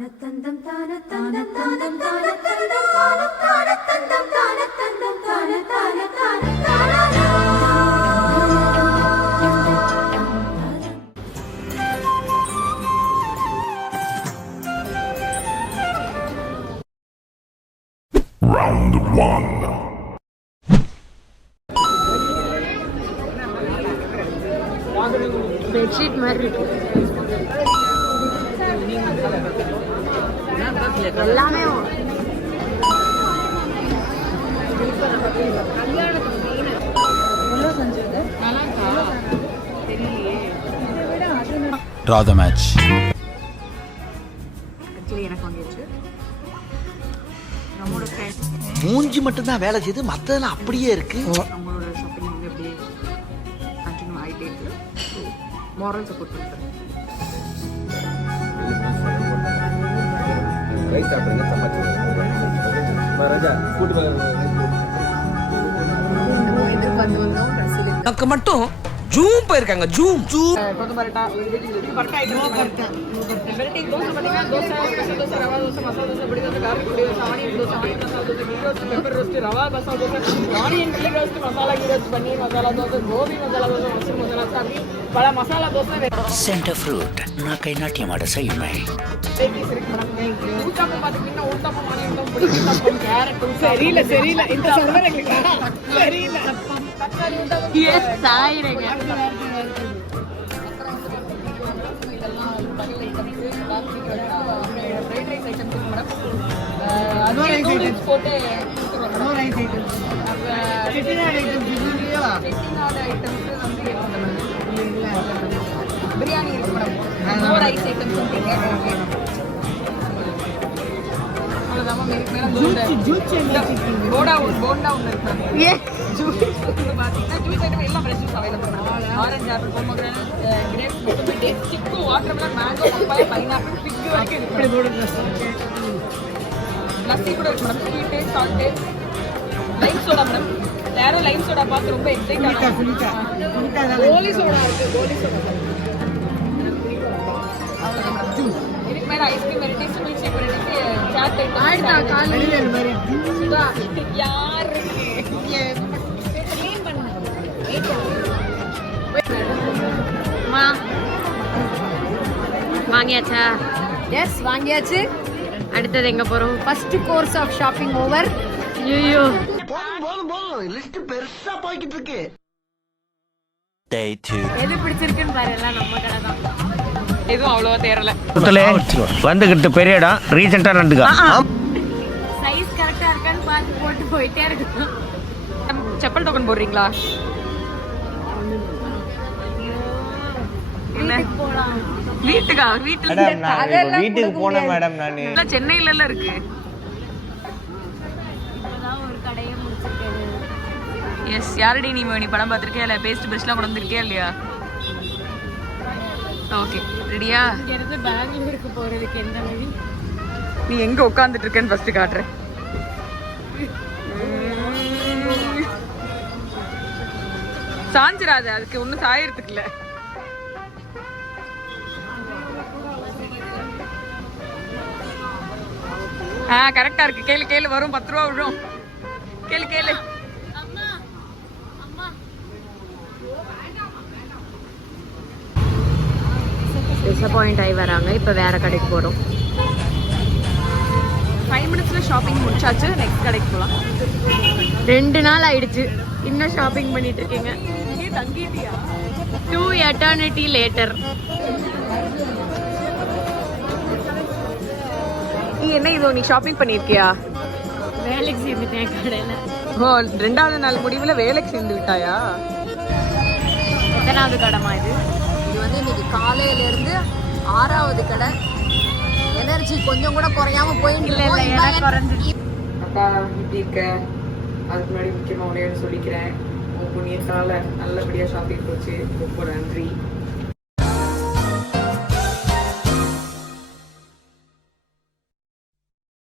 Round 1. Bedsheet மாதிரி இருக்கு எல்லாமே. Draw the match. மூஞ்சி மட்டும் தான் வேலை செய்யுது, மற்றதெல்லாம் அப்படியே இருக்கு. நம்மளோட ஷாப்பிங் வந்து அப்படியே கண்டினியூ ஆகிட்டே இருக்கு. மாரல் சப்போர்ட் பண்ணுறேன். நமக்கு மட்டும் ஜூம் போயிருக்காங்க. ஜூம் கொத்து பரோட்டா, பரோட்டா ஐட்டம், வெரைட்டி தோசை பார்த்தீங்கன்னா dosa, special dosa, rava dosa, masala dosa, podi dosa, garlic podi dosa, onion dosa, onion masala dosa, ghee roast, pepper roast, rava masala dosa, onion ghee roast, masala ghee roast, paneer masala dosa, gobi masala dosa, mushroom masala சாப்பி, பல மசாலா தோசை, சென்டர் ஃப்ரூட் நான் கை நாட்டியம் ஆட செய்யுமே. வெரைட்டிஸ் இருக்கு மேடம். ஊத்தாப்பம் பார்த்துக்கிட்டீங்கன்னா ஊத்தாப்பம், ஆனியன் ஊத்தாப்பம், பொடி ஊத்தாப்பம், கேரட் சரியில்லை இந்த சர்வர் எங்களுக்கு சரியில்லை. தக்காளி ஊத்தாப்பம் சாயிரங்க பிரியாணி இருக்கு மேடம். மோர் ஐஸ் ஐட்டம்ஸ் போண்டா ஒன்று இருக்கு. ஜூஸ் பார்த்தீங்கன்னா ஜூஸ் ஐட்டம் எல்லாம் fresh juice available. Orange apple, pomegranate, grapes, dates, chikoo, watermelon, mango, papaya, pineapple, fig வரைக்கும் இருக்கு. லஸ்ஸி கூட இருக்கு madam. Sweet, salt, lime soda madam. யாரும் லைம் சோடா பார்த்து ரொம்ப எக்ஸைட் ஆனாங்க. கோலி சோடா இருக்கு. கோலி சோடா அவ்வளோதான் மேடம். ஜூஸ் இதுக்கு மேலே ice cream varieties, milkshake varieties, chaat யார் வாங்கியாச்சா? எஸ் வாங்கியாச்சு. அடுத்தது எங்க போறோம்? First course of shopping over. ஐயோ போதும் லிஸ்ட் பெருசா போய்கிட்டு இருக்கு. Day 2. எது பிடிச்சிருக்குன்னு பாரு. எல்லாம் நம்ம கடை தான். எதுவும் அவ்வளோவா தேரல. வந்துகிட்டு பெரிய இடம் ரீசெண்டா நடந்துக்கா. சைஸ் கரெக்டா இருக்கான்னு பார்த்து போட்டு போயிட்டே இருக்கு. செப்பல் டோக்கன் போடுறீங்களா? போலாம். வீட்டுக்கா? வீட்டுல வீட்டுக்கு போனேன் மேடம். நானு சென்னையில எல்லாம் இருக்கு. இப்பதான் ஒரு கடையை முடிச்சிருக்கேன். எஸ். யாரடி நீ படம் பார்த்துருக்கியா இல்லை? பேஸ்ட் பிரஷ்லாம் கொண்டு வந்திருக்கியா இல்லையா? ஓகே ரெடியா? இங்க இருந்து பெங்களூருக்கு போறதுக்கு எந்த வழி? நீ எங்க உட்காந்துட்டு இருக்கேன்னு ஃபர்ஸ்ட் காட்டுறேன். சாஞ்சிராது, அதுக்கு ஒன்றும் சாயறதுக்கு இல்லை. கரெக்டா இருக்கு. கேளு கேளு, வரும் 10 ரூபா விழும். கேளு கேளு. டிசப்பாயிண்ட் ஆகி வராங்க. இப்போ வேற கடைக்கு போறோம். 5 மினிட்ஸ்ல ஷாப்பிங் முடிச்சாச்சு. நெக்ஸ்ட் கடைக்கு போகலாம். 2 நாள் ஆயிடுச்சு. இன்னும் ஷாப்பிங் பண்ணிட்டு இருக்கீங்க. தங்கிட்டியா? 2 eternity later. நீ என்ன இது, நீ ஷாப்பிங் பண்ணிருக்கியா? வேலைக்கு சேர்ந்துட்டேன் கடையில. ஓ, 2வது நாள் முடிவுல வேலைக்கு சேர்ந்து விட்டாயா? எத்தனாவது கடைமா இது? இது வந்து இன்னைக்கு காலையில இருந்து 6வது கடை. எனர்ஜி கொஞ்சம் கூட குறையாம போயிட்டு இல்ல குறைஞ்சிச்சு. அக்கா இப்படி இருக்க? அதுக்கு முன்னாடி முக்கியமா உடையன்னு சொல்லிக்கிறேன். உன் புண்ணியத்தால நல்லபடியா ஷாப்பிங் போச்சு. ரொம்ப நன்றி.